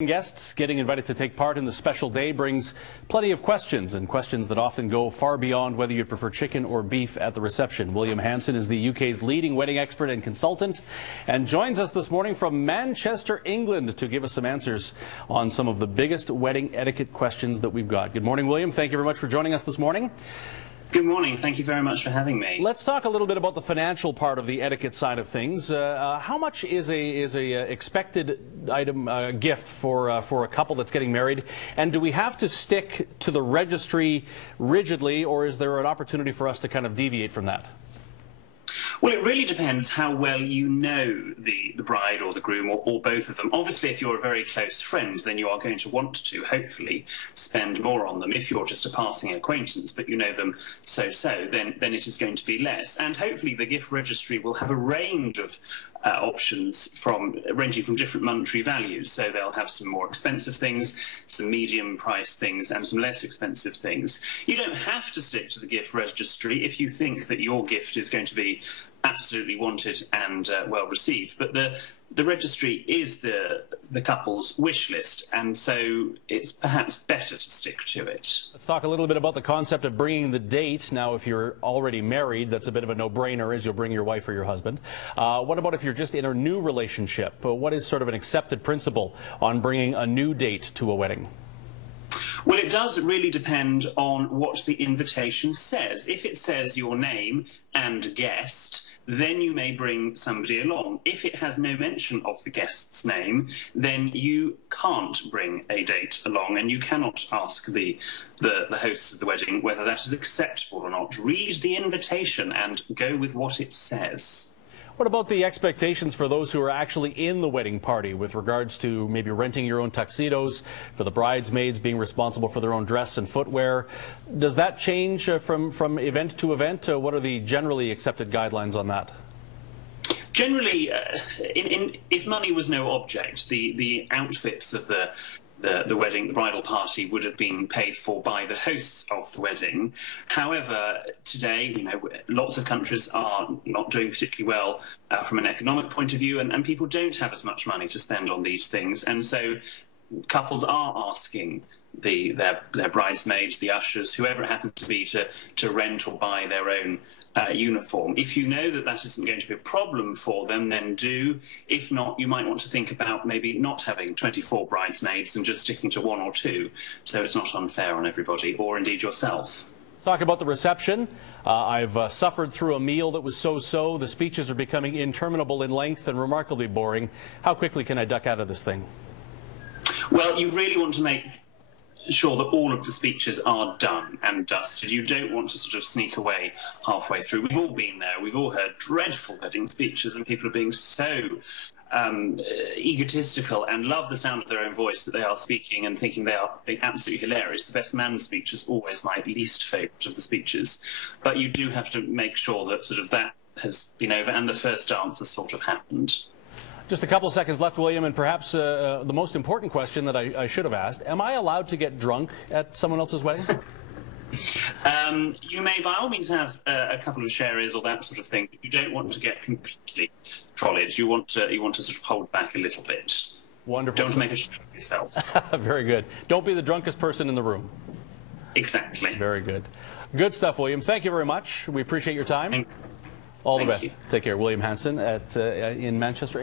Guests getting invited to take part in the special day brings plenty of questions, and questions that often go far beyond whether you prefer chicken or beef at the reception. William Hanson is the UK's leading wedding expert and consultant and joins us this morning from Manchester, England to give us some answers on some of the biggest wedding etiquette questions that we've got. Good morning, William. Thank you very much for joining us this morning. Good morning. Thank you very much for having me. Let's talk a little bit about the financial part of the etiquette side of things. How much is a expected item gift for a couple that's getting married? And do we have to stick to the registry rigidly, or is there an opportunity for us to kind of deviate from that? Well, it really depends how well you know the bride or the groom or both of them. Obviously, if you're a very close friend, then you are going to want to, hopefully, spend more on them. If you're just a passing acquaintance, but you know them so-so, then it is going to be less. And hopefully the gift registry will have a range of options ranging from different monetary values. So they'll have some more expensive things, some medium price things, and some less expensive things. You don't have to stick to the gift registry if you think that your gift is going to be absolutely wanted and well received. But the registry is the couple's wish list, and so it's perhaps better to stick to it. Let's talk a little bit about the concept of bringing the date. Now, if you're already married, that's a bit of a no-brainer, as you'll bring your wife or your husband. What about if you're just in a new relationship? What is sort of an accepted principle on bringing a new date to a wedding? Well, it does really depend on what the invitation says. If it says your name and guest, then you may bring somebody along. If it has no mention of the guest's name, then you can't bring a date along, and you cannot ask the hosts of the wedding whether that is acceptable or not. Read the invitation and go with what it says. What about the expectations for those who are actually in the wedding party with regards to maybe renting your own tuxedos, for the bridesmaids being responsible for their own dress and footwear? Does that change from event to event? What are the generally accepted guidelines on that? Generally, if money was no object, the outfits of the wedding, the bridal party, would have been paid for by the hosts of the wedding. However, today, you know, lots of countries are not doing particularly well from an economic point of view, and people don't have as much money to spend on these things. And so couples are asking their bridesmaids, the ushers, whoever it happens to be, to rent or buy their own uniform. If you know that that isn't going to be a problem for them, then do. If not, you might want to think about maybe not having 24 bridesmaids and just sticking to 1 or 2, so it's not unfair on everybody, or indeed yourself. Let's talk about the reception. I've suffered through a meal that was so-so. The speeches are becoming interminable in length and remarkably boring. How quickly can I duck out of this thing? Well, you really want to make sure that all of the speeches are done and dusted. You don't want to sort of sneak away halfway through. We've all been there. We've all heard dreadful wedding speeches, and people are being so egotistical and love the sound of their own voice that they are speaking and thinking they are being absolutely hilarious. The best man speech is always my least favourite of the speeches. But you do have to make sure that sort of that has been over and the first dance has sort of happened. Just a couple seconds left, William, and perhaps the most important question that I should have asked. Am I allowed to get drunk at someone else's wedding? You may by all means have a couple of sherries or that sort of thing. But you don't want to get completely trolleyed. You want to sort of hold back a little bit. Wonderful. Don't make a show of yourself. Very good. Don't be the drunkest person in the room. Exactly. Very good. Good stuff, William. Thank you very much. We appreciate your time. All the best. Take care. William Hanson in Manchester.